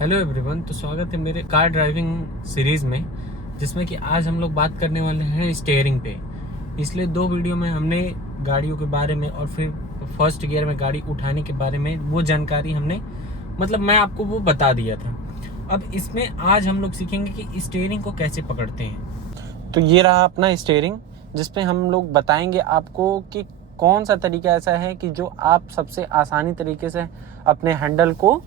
Hello everyone, तो स्वागत है मेरे कार ड्राइविंग सीरीज़ में, जिसमें कि आज हम लोग बात करने वाले हैं स्टीयरिंग पे। इसलिए दो वीडियो में हमने गाड़ियों के बारे में और फिर फर्स्ट गियर में गाड़ी उठाने के बारे में वो जानकारी हमने मैं आपको वो बता दिया था। अब इसमें आज हम लोग सीखेंगे कि स्टीयरिंग को कैसे पकड़ते हैं। तो ये रहा अपना स्टीयरिंग, जिसपे हम लोग बताएंगे आपको कि कौन सा तरीका ऐसा है कि जो आप सबसे आसानी तरीके से अपने हैंडल को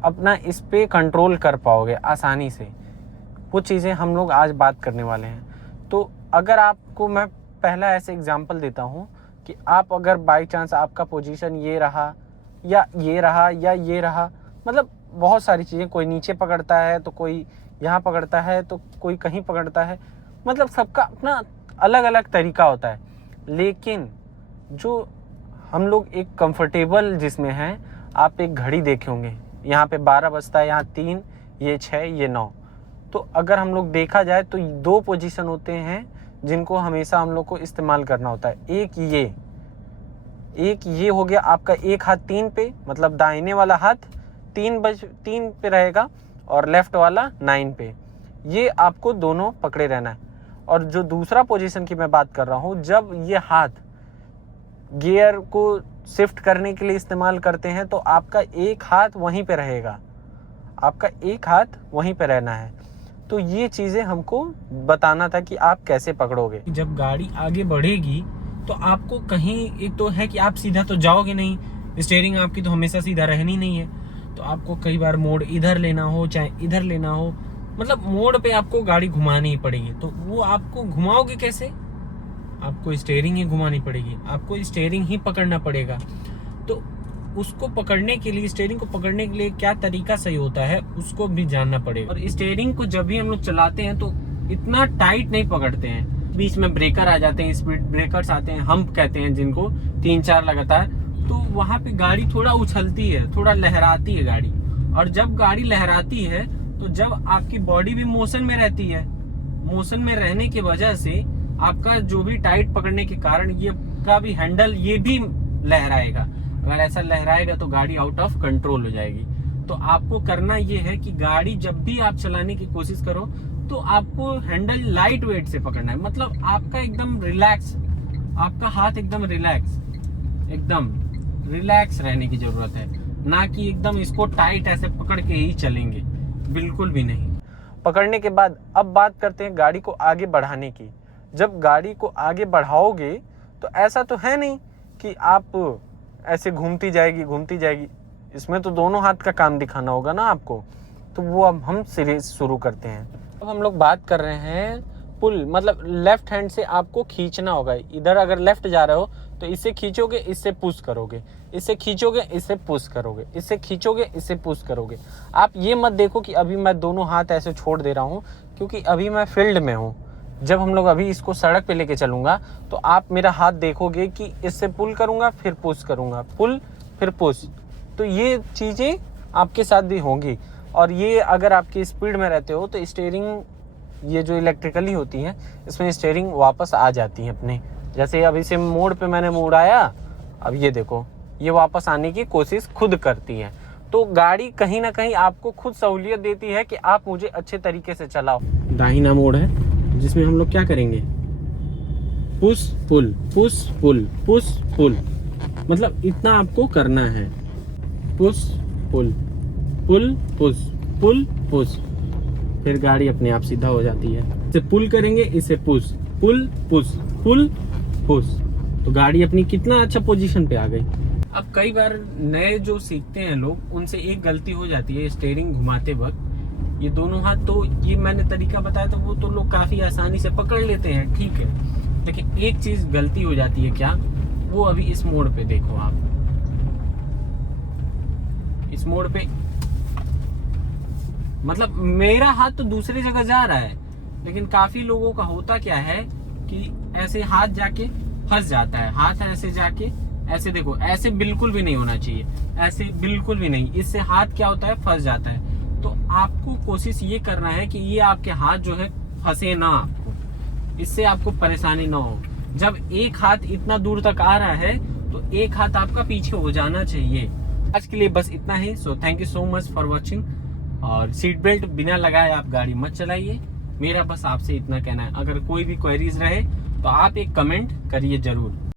अपना इस पे कंट्रोल कर पाओगे आसानी से। वो चीज़ें हम लोग आज बात करने वाले हैं। तो अगर आपको मैं पहला ऐसे एग्जांपल देता हूँ कि आप अगर बाय चांस आपका पोजीशन ये रहा या ये रहा या ये रहा, बहुत सारी चीज़ें, कोई नीचे पकड़ता है तो कोई यहाँ पकड़ता है तो कोई कहीं पकड़ता है, सबका अपना अलग अलग तरीका होता है। लेकिन जो हम लोग एक कंफर्टेबल जिसमें हैं, आप एक घड़ी देखे होंगे, यहाँ पे 12 बजता है, यहाँ 3, ये 6, ये 9। तो अगर हम लोग देखा जाए तो दो पोजीशन होते हैं जिनको हमेशा हम लोग को इस्तेमाल करना होता है। एक ये हो गया आपका, एक हाथ 3 पे, दाहिने वाला हाथ 3 पे रहेगा और लेफ्ट वाला 9 पे। ये आपको दोनों पकड़े रहना है। और जो दूसरा पोजीशन की मैं बात कर रहा हूँ, जब ये हाथ गियर को शिफ्ट करने के लिए इस्तेमाल करते हैं तो आपका एक हाथ वहीं पे रहेगा, आपका एक हाथ वहीं पे रहना है। तो ये चीज़ें हमको बताना था कि आप कैसे पकड़ोगे। जब गाड़ी आगे बढ़ेगी तो आपको कहीं, एक तो है कि आप सीधा तो जाओगे नहीं, स्टीयरिंग आपकी तो हमेशा सीधा रहनी नहीं है। तो आपको कई बार मोड़ इधर लेना हो चाहे इधर लेना हो, मोड़ पे आपको गाड़ी घुमानी ही पड़ेगी। तो वो आपको घुमाओगे कैसे? आपको स्टीयरिंग ही घुमानी पड़ेगी, आपको स्टीयरिंग ही पकड़ना पड़ेगा। तो उसको पकड़ने के लिए, स्टीयरिंग को पकड़ने के लिए क्या तरीका सही होता है उसको भी जानना पड़ेगा। और स्टीयरिंग को जब भी हम लोग चलाते हैं तो इतना टाइट नहीं पकड़ते हैं। बीच में ब्रेकर आ जाते हैं, स्पीड ब्रेकर्स आते हैं, हम्प कहते हैं जिनको, 3-4 लगातार। तो वहाँ पे गाड़ी थोड़ा उछलती है, थोड़ा लहराती है गाड़ी। और जब गाड़ी लहराती है तो जब आपकी बॉडी भी मोशन में रहती है, मोशन में रहने की वजह से आपका जो भी टाइट पकड़ने के कारण ये का भी हैंडल ये भी लहराएगा। अगर ऐसा लहराएगा तो गाड़ी आउट ऑफ कंट्रोल हो जाएगी। तो आपको करना ये है कि गाड़ी जब भी आप चलाने की कोशिश करो तो आपको हैंडल लाइट वेट से पकड़ना है। आपका एकदम रिलैक्स, आपका हाथ एकदम रिलैक्स रहने की जरूरत है, ना कि एकदम इसको टाइट ऐसे पकड़ के ही चलेंगे, बिल्कुल भी नहीं। पकड़ने के बाद अब बात करते हैं गाड़ी को आगे बढ़ाने की। जब गाड़ी को आगे बढ़ाओगे तो ऐसा तो है नहीं कि आप ऐसे घूमती जाएगी, इसमें तो दोनों हाथ का काम दिखाना होगा ना आपको। तो वो अब हम सीरीज शुरू करते हैं। अब हम लोग बात कर रहे हैं पुल, लेफ्ट हैंड से आपको खींचना होगा। इधर अगर लेफ्ट जा रहे हो तो इससे खींचोगे, इससे पुश करोगे, इससे खींचोगे, इससे पुश करोगे, इससे खींचोगे, इससे पुश करोगे। आप ये मत देखो कि अभी मैं दोनों हाथ ऐसे छोड़ दे रहा हूँ, क्योंकि अभी मैं फील्ड में हूँ। जब हम लोग अभी इसको सड़क पे लेके चलूंगा तो आप मेरा हाथ देखोगे कि इससे पुल करूंगा, फिर पुश करूंगा, पुल फिर पुश। तो ये चीज़ें आपके साथ भी होंगी। और ये अगर आपकी स्पीड में रहते हो तो स्टीयरिंग, ये जो इलेक्ट्रिकली होती है, इसमें स्टीयरिंग वापस आ जाती है अपने। जैसे अभी से मोड़ पे मैंने मुड़ाया, अब ये देखो, ये वापस आने की कोशिश खुद करती है। तो गाड़ी कहीं ना कहीं आपको खुद सहूलियत देती है कि आप मुझे अच्छे तरीके से चलाओ। दाहिना मोड़ है जिसमें हम लोग क्या करेंगे, push pull, push pull, push pull, इतना आपको करना है। Push pull, pull push, pull push, फिर गाड़ी अपने आप सीधा हो जाती है। इसे पुल करेंगे, इसे push, pull push, pull push, तो गाड़ी अपनी कितना अच्छा पोजीशन पे आ गई। अब कई बार नए जो सीखते हैं लोग, उनसे एक गलती हो जाती है स्टीयरिंग घुमाते वक्त। ये दोनों हाथ, तो ये मैंने तरीका बताया तो वो तो लोग काफी आसानी से पकड़ लेते हैं, ठीक है। लेकिन एक चीज गलती हो जाती है, क्या? वो अभी इस मोड़ पे देखो आप, इस मोड़ पे मेरा हाथ तो दूसरी जगह जा रहा है, लेकिन काफी लोगों का होता क्या है कि ऐसे हाथ जाके फंस जाता है। हाथ ऐसे जाके, ऐसे देखो, ऐसे बिल्कुल भी नहीं होना चाहिए, ऐसे बिल्कुल भी नहीं। इससे हाथ क्या होता है, फंस जाता है। तो आपको कोशिश ये करना है कि ये आपके हाथ जो है फंसे ना, आपको इससे आपको परेशानी ना हो। जब एक हाथ इतना दूर तक आ रहा है तो एक हाथ आपका पीछे हो जाना चाहिए। आज के लिए बस इतना ही। So thank you so much for watching. और सीट बेल्ट बिना लगाए आप गाड़ी मत चलाइए, मेरा बस आपसे इतना कहना है। अगर कोई भी क्वेरीज रहे तो आप एक कमेंट करिए जरूर।